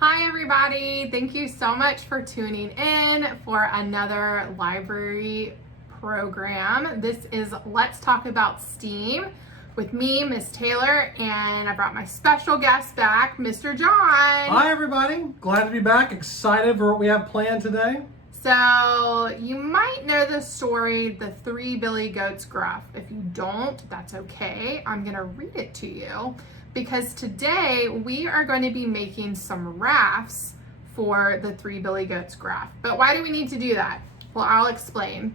Hi everybody, thank you so much for tuning in for another library program. This is Let's Talk About STEAM with me, Miss Taylor, and I brought my special guest back, Mr. John. Hi everybody, glad to be back, excited for what we have planned today. So you might know the story, The Three Billy Goats Gruff. If you don't, that's okay. I'm gonna read it to you, because today we are going to be making some rafts for the Three Billy Goats Gruff. But why do we need to do that? Well, I'll explain.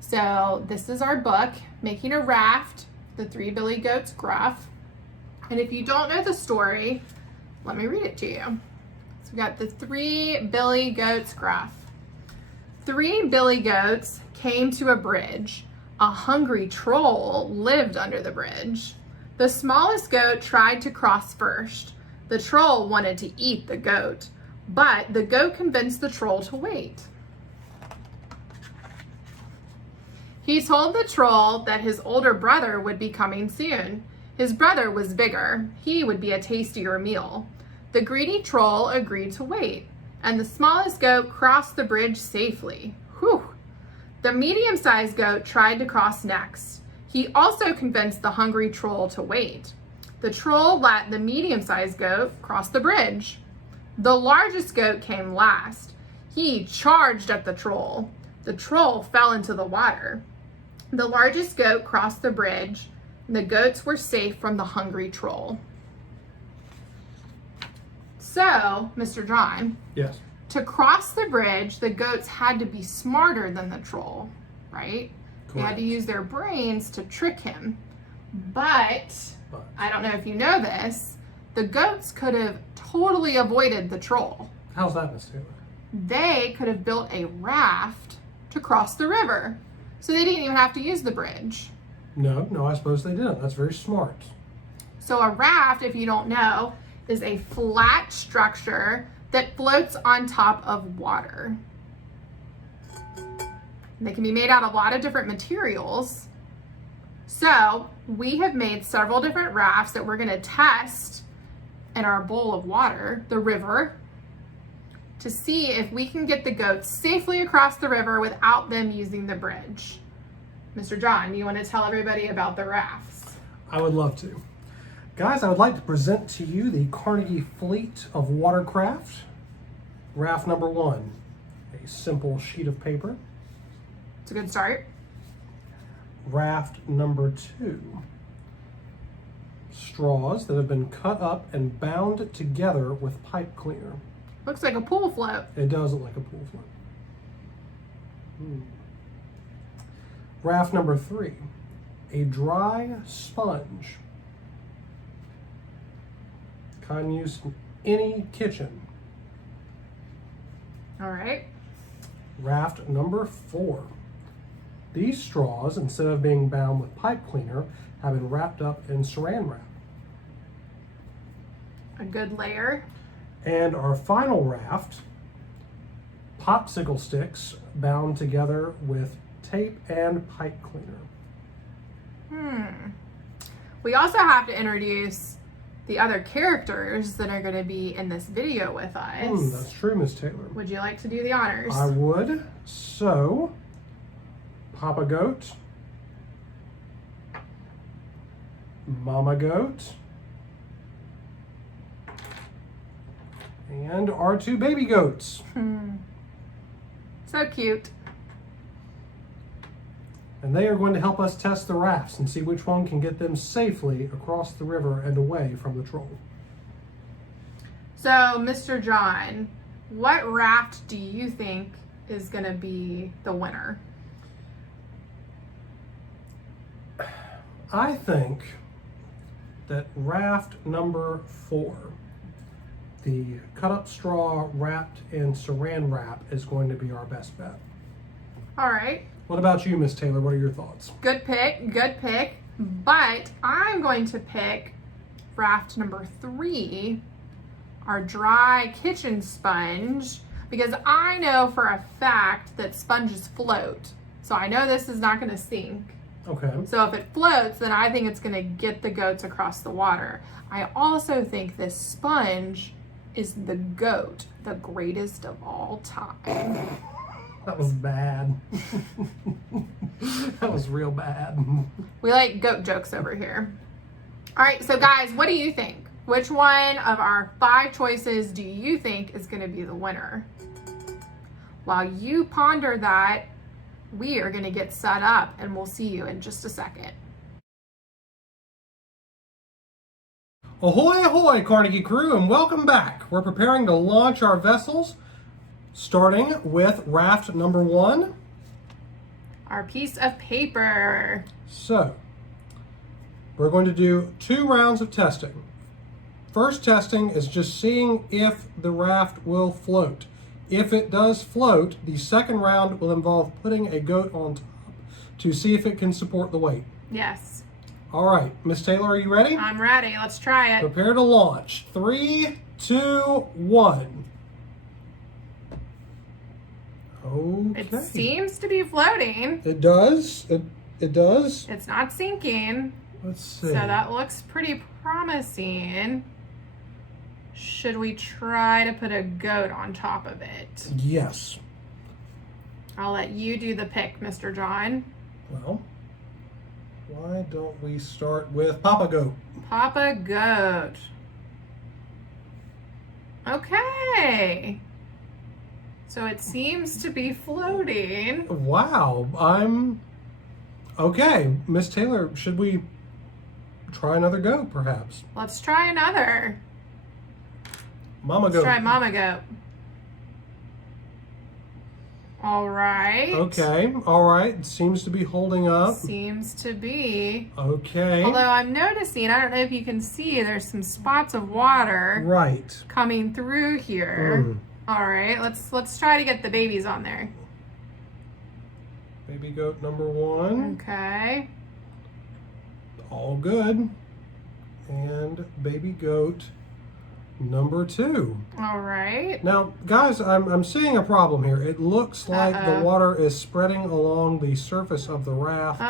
So this is our book, Making a Raft, the Three Billy Goats Gruff. And if you don't know the story, let me read it to you. So we got the Three Billy Goats Gruff. 3 billy goats came to a bridge. A hungry troll lived under the bridge. The smallest goat tried to cross first. The troll wanted to eat the goat, but the goat convinced the troll to wait. He told the troll that his older brother would be coming soon. His brother was bigger. He would be a tastier meal. The greedy troll agreed to wait, and the smallest goat crossed the bridge safely. Whew! The medium-sized goat tried to cross next. He also convinced the hungry troll to wait. The troll let the medium-sized goat cross the bridge. The largest goat came last. He charged at the troll. The troll fell into the water. The largest goat crossed the bridge. The goats were safe from the hungry troll. So, Mr. John. Yes. To cross the bridge, the goats had to be smarter than the troll, right? Correct. They had to use their brains to trick him. But I don't know if you know this, the goats could have totally avoided the troll. How's that, Miss Taylor? They could have built a raft to cross the river, so they didn't even have to use the bridge. No, I suppose they didn't. That's very smart. So a raft, if you don't know, is a flat structure that floats on top of water. They can be made out of a lot of different materials. So we have made several different rafts that we're going to test in our bowl of water, the river, to see if we can get the goats safely across the river without them using the bridge. Mr. John, you want to tell everybody about the rafts? I would love to. Guys, I would like to present to you the Carnegie Fleet of Watercraft. Raft number 1, a simple sheet of paper. It's a good start. Raft number 2, straws that have been cut up and bound together with pipe cleaner. Looks like a pool float. It does look like a pool float. Raft number 3, a dry sponge. Kind used in any kitchen. All right. Raft number 4. These straws, instead of being bound with pipe cleaner, have been wrapped up in saran wrap. A good layer. And our final raft, popsicle sticks bound together with tape and pipe cleaner. We also have to introduce the other characters that are going to be in this video with us. That's true, Miss Taylor. Would you like to do the honors? I would. So, Papa Goat, Mama Goat, and our 2 baby goats. So cute. And they are going to help us test the rafts and see which one can get them safely across the river and away from the troll. So, Mr. John, what raft do you think is going to be the winner? I think that raft number 4, the cut up straw wrapped in saran wrap, is going to be our best bet. All right. What about you, Miss Taylor? What are your thoughts? Good pick, good pick. But I'm going to pick raft number 3, our dry kitchen sponge, because I know for a fact that sponges float. So I know this is not going to sink. Okay. So if it floats, then I think it's going to get the goats across the water. I also think this sponge is the goat the greatest of all time? That was bad. That was real bad. We like goat jokes over here. All right, so guys, what do you think? Which one of our 5 choices do you think is going to be the winner? While you ponder that, we are going to get set up and we'll see you in just a second. Ahoy, ahoy, Carnegie crew, and welcome back. We're preparing to launch our vessels, starting with raft number 1. Our piece of paper. So, we're going to do 2 rounds of testing. First testing is just seeing if the raft will float. If it does float, the second round will involve putting a goat on top to see if it can support the weight. Yes. All right, Miss Taylor, are you ready? I'm ready. Let's try it. Prepare to launch. 3, 2, 1. Okay. It seems to be floating. It does. It does. It's not sinking. Let's see. So that looks pretty promising. Should we try to put a goat on top of it? Yes. I'll let you do the pick, Mr. John. Well, why don't we start with Papa Goat? Papa Goat. Okay. So it seems to be floating. Wow. Okay. Miss Taylor, should we try another goat, perhaps? Let's try another. Mama Goat. Let's try Mama Goat. All right. Okay. All right. It seems to be holding up. Seems to be. Okay. Although I'm noticing, I don't know if you can see, there's some spots of water Right. coming through here. All right, let's try to get the babies on there. Baby goat number 1. Okay. All good. And baby goat number 2. All right. Now, guys, I'm seeing a problem here. It looks like the water is spreading along the surface of the raft.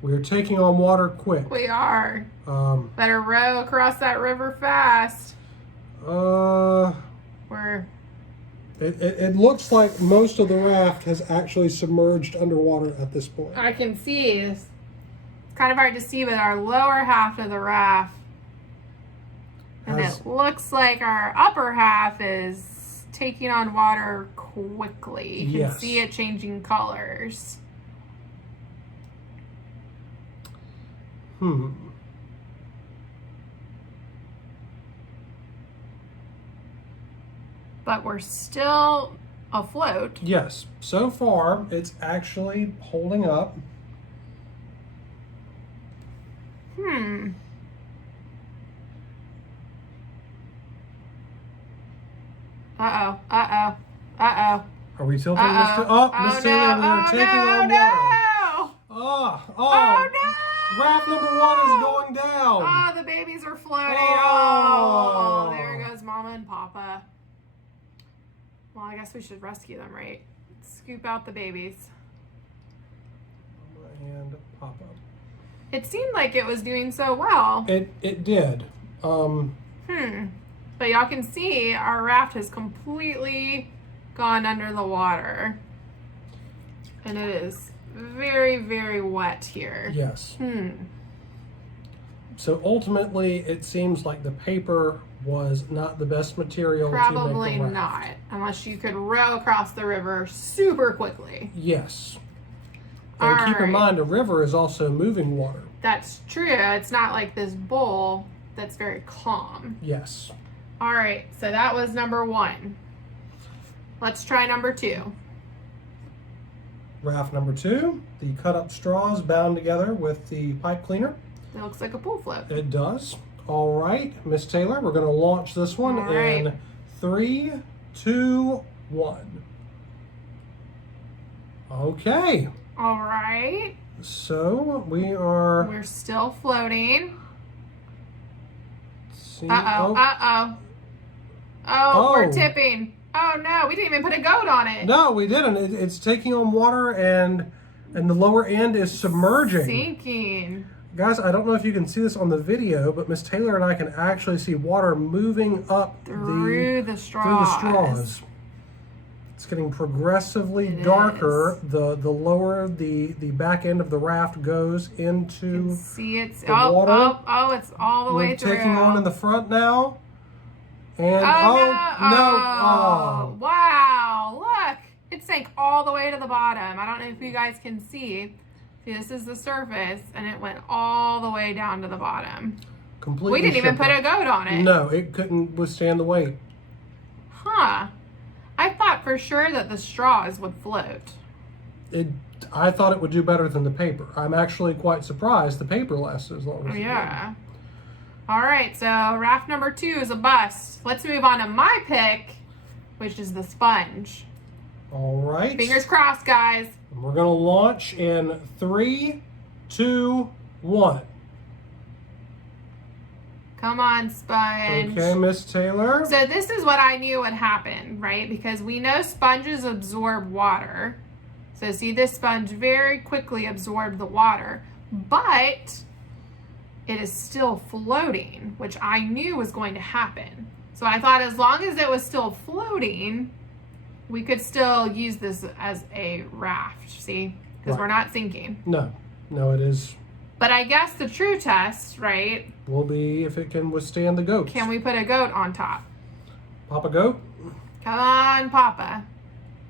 We're taking on water quick. We are. Better row across that river fast. It looks like most of the raft has actually submerged underwater at this point. I can see. It's kind of hard to see with our lower half of the raft. And it looks like our upper half is taking on water quickly. You can see it changing colors. But we're still afloat. Yes. So far, it's actually holding up. Uh-oh. Uh-oh. Uh-oh. Are we tilting this? Miss Taylor, we are taking on water. Oh, no! Raft number 1 is going down. Oh, the babies are floating. Oh, there goes Mama and Papa. Well, I guess we should rescue them, right? Scoop out the babies. Mama and Papa. It seemed like it was doing so well. It did. But y'all can see our raft has completely gone under the water. And it is very, very wet here. Yes. So ultimately, it seems like the paper was not the best material to make Probably the raft. not, unless you could row across the river super quickly. Yes. And keep in mind, a river is also moving water. That's true. It's not like this bowl that's very calm. Yes. All right, so that was number 1. Let's try number 2. Raft number 2, the cut up straws bound together with the pipe cleaner. It looks like a pool float. It does. All right, Miss Taylor, we're going to launch this one in 3, 2, 1. Okay. All right. So we're still floating. See, Oh, we're tipping. Oh no, we didn't even put a goat on it. No, we didn't. It's taking on water and the lower end is submerging. Sinking. Guys, I don't know if you can see this on the video, but Miss Taylor and I can actually see water moving up through the straws. It's getting progressively darker the lower the back end of the raft goes into see it's the water. It's all the way through. We're taking on in the front now. And no. Wow, look. It sank all the way to the bottom. I don't know if you guys can see. See, this is the surface, and it went all the way down to the bottom. Completely We didn't even put a goat on it. No, it couldn't withstand the weight. Huh. I thought for sure that the straws would float. I thought it would do better than the paper. I'm actually quite surprised the paper lasted as long as it did. All right, so raft number 2 is a bust. Let's move on to my pick, which is the sponge. All right. Fingers crossed, guys. We're going to launch in 3, 2, 1. Come on, sponge. Okay, Miss Taylor. So this is what I knew would happen, right? Because we know sponges absorb water. So see, this sponge very quickly absorbed the water, but it is still floating, which I knew was going to happen. So I thought as long as it was still floating, we could still use this as a raft, see? Because we're not sinking. No, it is. But I guess the true test, right? Will be if it can withstand the goats. Can we put a goat on top? Papa Goat? Come on, Papa.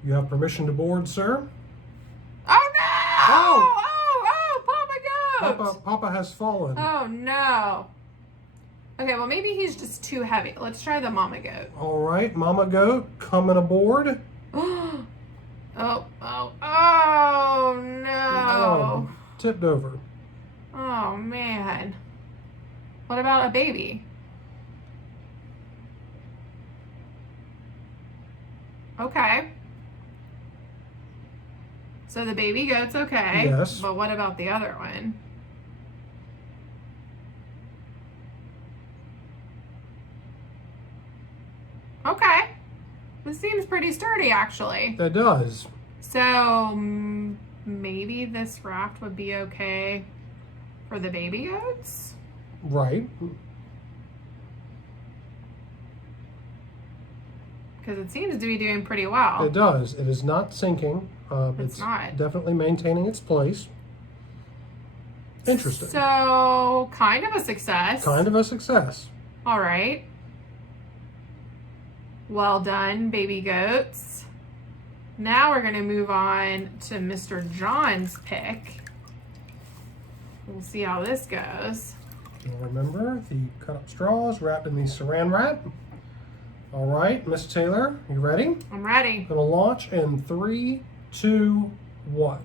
You have permission to board, sir? Oh, no! Papa Goat! Papa has fallen. Oh, no. Okay, well, maybe he's just too heavy. Let's try the Mama Goat. All right, Mama Goat coming aboard. Oh, no. Oh, tipped over. Oh, man. What about a baby? Okay. So the baby goat's okay. Yes. But what about the other one? Okay. This seems pretty sturdy, actually. It does. So maybe this raft would be okay for the baby goats? Right. Because it seems to be doing pretty well. It does. It is not sinking. It's not. Definitely maintaining its place. Interesting. So, kind of a success. Kind of a success. All right. Well done, baby goats. Now we're going to move on to Mr. John's pick. We'll see how this goes. And remember, the cut up straws wrapped in the saran wrap. All right, Miss Taylor, you ready? I'm ready. Going to launch in 3, 2, 1.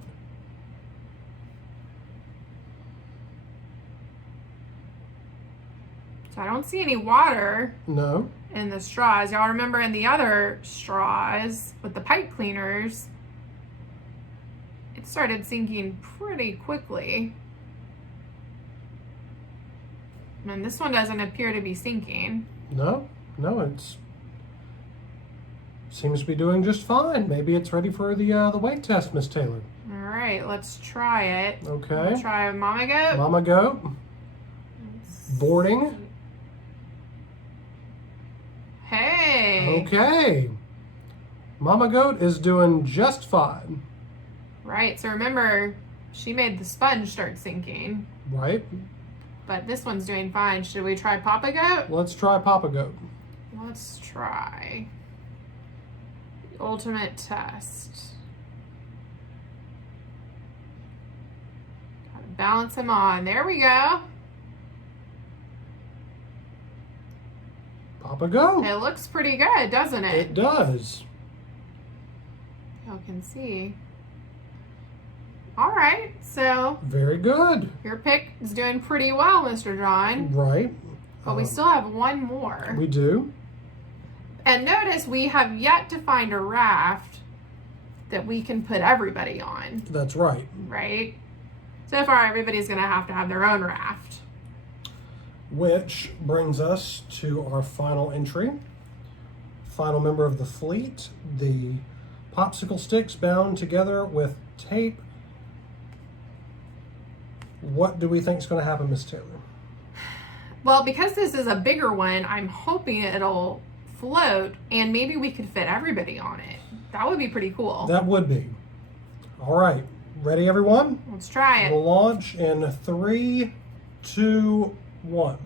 So I don't see any water No. in the straws. Y'all remember in the other straws with the pipe cleaners, it started sinking pretty quickly. And this one doesn't appear to be sinking. No, it's seems to be doing just fine. Maybe it's ready for the weight test, Miss Taylor. All right, let's try it. Okay. We'll try a Mama Goat. Mama Goat. Boarding. Hey. Okay. Mama Goat is doing just fine. Right, so remember, she made the sponge start sinking. Right. But this one's doing fine. Should we try Papa Goat? Let's try Papa Goat. Let's try the ultimate test. Gotta balance him on. There we go. Papa Goat. It looks pretty good, doesn't it? It does. Y'all can see. All right, so Very good. your pick is doing pretty well, Mr. John. Right. But we still have one more. We do. And notice we have yet to find a raft that we can put everybody on, That's right. right? So far, everybody's going to have their own raft. Which brings us to our final entry. Final member of the fleet, the popsicle sticks bound together with tape What do we think is going to happen, Miss Taylor? Well, because this is a bigger one, I'm hoping it'll float and maybe we could fit everybody on it. That would be pretty cool. That would be. All right. Ready, everyone? Let's try it. We'll launch in 3, 2, 1.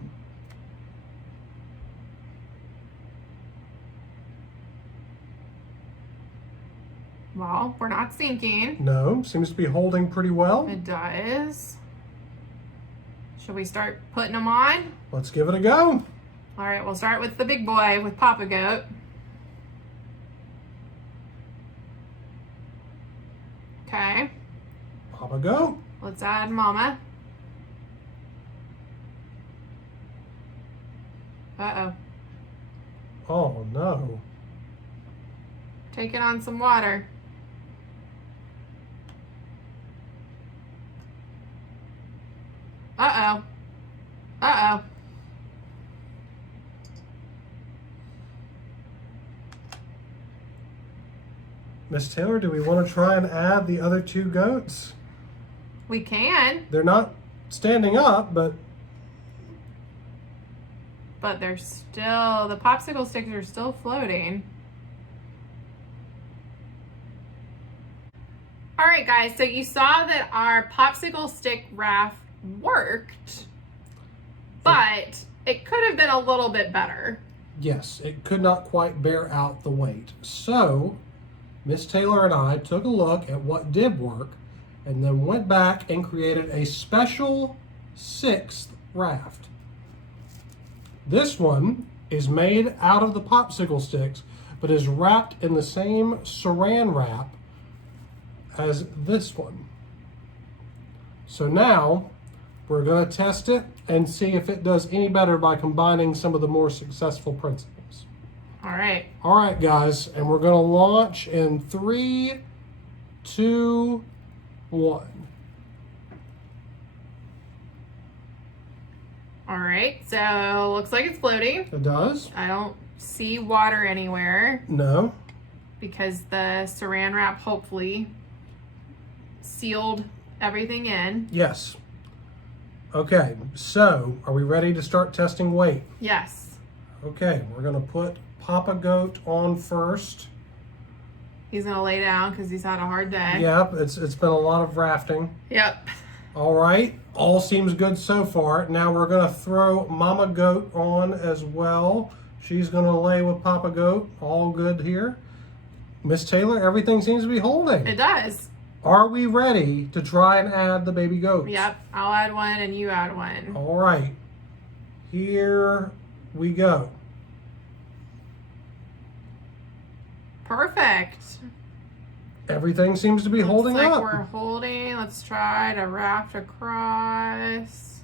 Well, we're not sinking. No, seems to be holding pretty well. It does. Should we start putting them on? Let's give it a go. All right, we'll start with the big boy, with Papa Goat. Okay. Papa Goat. Let's add Mama. Uh-oh. Oh, no. Taking on some water. Uh-oh. Uh-oh. Miss Taylor, do we want to try and add the other 2 goats? We can, They're not standing up, but they're still, the popsicle sticks are still floating. All right, guys, so you saw that our popsicle stick raft worked, but it could have been a little bit better. yes, it could not quite bear out the weight. So, Miss Taylor and I took a look at what did work and then went back and created a special 6th raft. This one is made out of the popsicle sticks, but is wrapped in the same saran wrap as this one. So now we're going to test it and see if it does any better by combining some of the more successful principles. All right. All right, guys, and we're going to launch in 3, 2, 1. All right, so looks like it's floating. It does? I don't see water anywhere No. because the saran wrap hopefully sealed everything in. Yes. Okay, so are we ready to start testing weight? Yes. Okay, we're going to put Papa Goat on first. He's gonna lay down because he's had a hard day. Yep, it's been a lot of rafting. Yep. All right, all seems good so far. Now we're going to throw Mama Goat on as well. She's going to lay with Papa Goat. All good here. Miss Taylor, everything seems to be holding. It does. Are we ready to try and add the baby goats? Yep. I'll add one and you add one. All right. Here we go. Perfect. Everything seems to be holding Looks like up. we're holding. Let's try to raft across.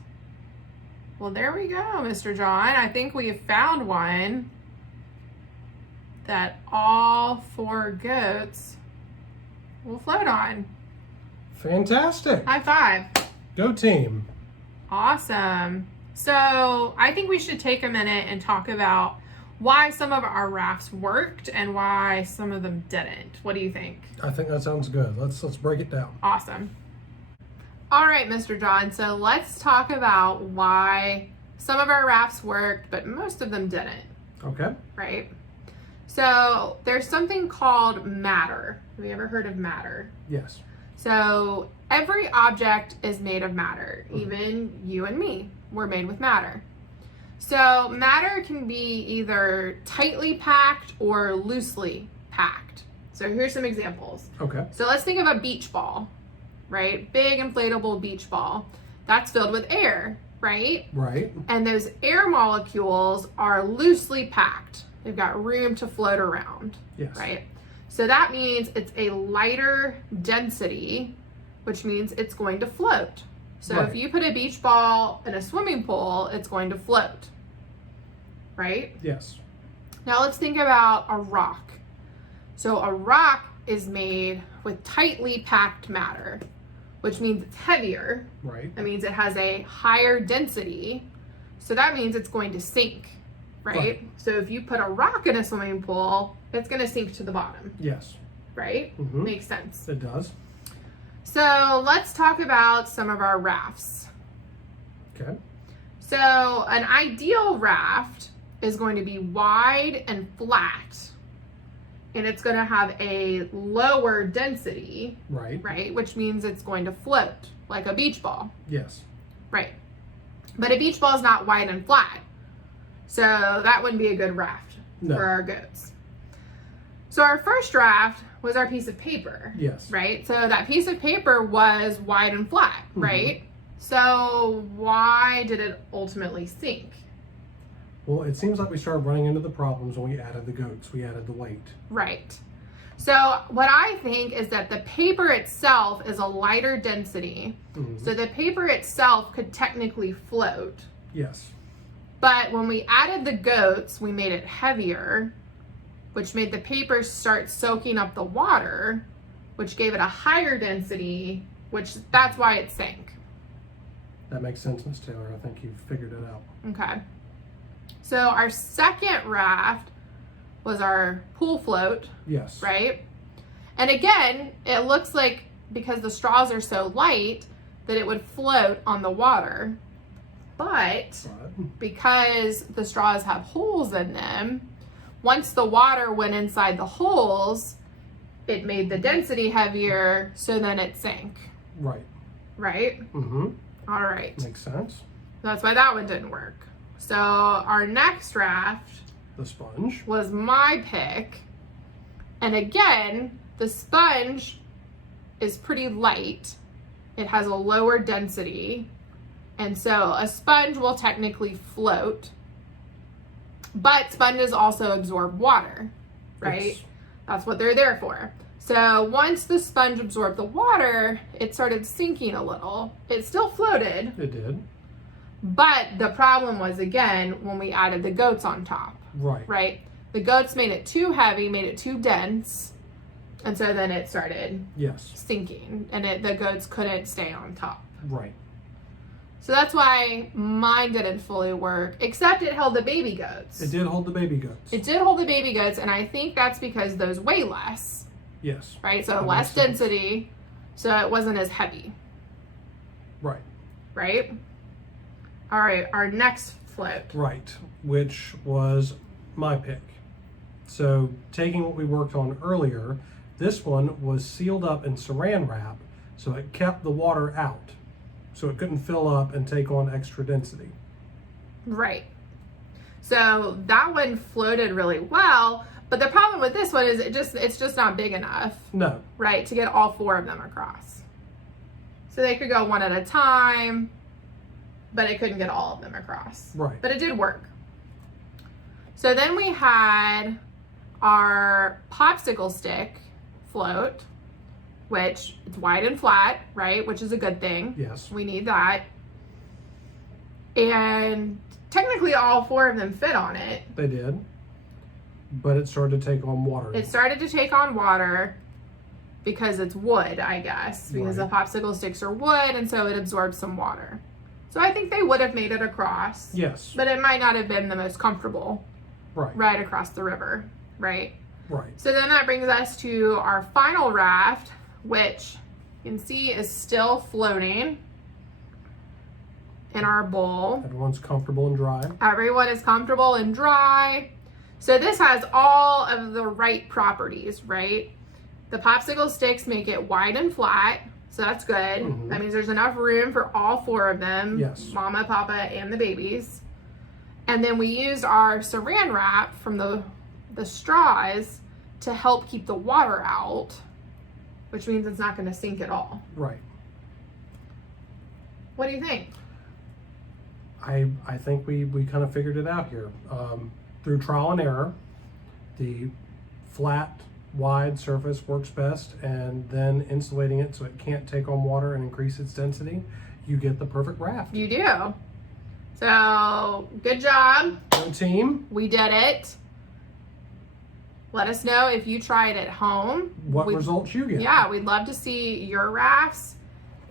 Well, there we go, Mr. John. I think we have found one that all 4 goats will float on. Fantastic. High five. Go team. Awesome. So I think we should take a minute and talk about why some of our rafts worked and why some of them didn't. What do you think? I think that sounds good. Let's break it down. Awesome. All right, Mr. John. So let's talk about why some of our rafts worked, but most of them didn't, Okay. right? So there's something called matter. Have you ever heard of matter? Yes. So every object is made of matter. Even you and me, we're made with matter. So matter can be either tightly packed or loosely packed. So here's some examples. Okay. So let's think of a beach ball, right? Big inflatable beach ball. That's filled with air, right? Right. And those air molecules are loosely packed. They've got room to float around, Yes. right? So that means it's a lighter density, which means it's going to float. So Right. if you put a beach ball in a swimming pool, it's going to float, right? Yes. Now let's think about a rock. So a rock is made with tightly packed matter, which means it's heavier. Right. That means it has a higher density. So that means it's going to sink, right? Right. So if you put a rock in a swimming pool, it's going to sink to the bottom, Yes. right? Mhm. Makes sense. It does. So let's talk about some of our rafts. Okay. So an ideal raft is going to be wide and flat, and it's going to have a lower density, Right. which means it's going to float like a beach ball. Yes. Right. But a beach ball is not wide and flat. So that wouldn't be a good raft for our goats. So our first raft was our piece of paper. Yes. Right? So that piece of paper was wide and flat, right? So why did it ultimately sink? Well, it seems like we started running into the problems when we added the goats. We added the weight. Right. So what I think is that the paper itself is a lighter density. So the paper itself could technically float. Yes. But when we added the goats, we made it heavier, which made the paper start soaking up the water, which gave it a higher density, that's why it sank. That makes sense, Miss Taylor. I think you've figured it out. Okay. So our second raft was our pool float. Yes. Right? And again, it looks like because the straws are so light that it would float on the water. But because the straws have holes in them, once the water went inside the holes, it made the density heavier, so then it sank. Right. Right? All right. Makes sense. That's why that one didn't work. So our next raft, the sponge, was my pick. And again, the sponge is pretty light. It has a lower density. And so a sponge will technically float. But sponges also absorb water, right? Yes. That's what they're there for. So once the sponge absorbed the water, it started sinking a little. It still floated. It did. But the problem was, again, when we added the goats on top. Right. Right? The goats made it too heavy, made it too dense. And so then it started sinking. And the goats couldn't stay on top. Right. So that's why mine didn't fully work, except it held the baby goats. It did hold the baby goats. It did hold the baby goats, and I think that's because those weigh less. Yes. Right? So less density, so it wasn't as heavy. Right. Right? All right, our next float. Right, which was my pick. So taking what we worked on earlier, this one was sealed up in saran wrap, so it kept the water out. So it couldn't fill up and take on extra density. Right. So that one floated really well, but the problem with this one is it's just not big enough. No. Right, to get all four of them across. So they could go one at a time, but it couldn't get all of them across. Right. But it did work. So then we had our popsicle stick float, which it's wide and flat, right? Which is a good thing. Yes. We need that. And technically all four of them fit on it. They did. But it started to take on water. It started to take on water because it's wood, I guess. Because the popsicle sticks are wood, and so it absorbs some water. So I think they would have made it across. Yes. But it might not have been the most comfortable. Right. Right across the river, right? Right. So then that brings us to our final raft, which you can see is still floating in our bowl. Everyone's comfortable and dry. Everyone is comfortable and dry. So this has all of the right properties, right? The popsicle sticks make it wide and flat, so that's good. That means there's enough room for all four of them. Yes. Mama, Papa, and the babies. And then we used our saran wrap from the straws to help keep the water out, which means it's not going to sink at all. Right. What do you think? I think we kind of figured it out here. Through trial and error, the flat, wide surface works best, and then insulating it so it can't take on water and increase its density, you get the perfect raft. You do. So, good job. Go team. We did it. Let us know if you try it at home. What results you get. Yeah, we'd love to see your rafts.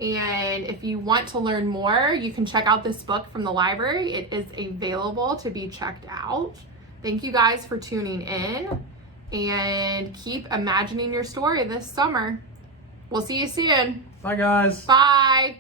And if you want to learn more, you can check out this book from the library. It is available to be checked out. Thank you guys for tuning in, and keep imagining your story this summer. We'll see you soon. Bye, guys. Bye.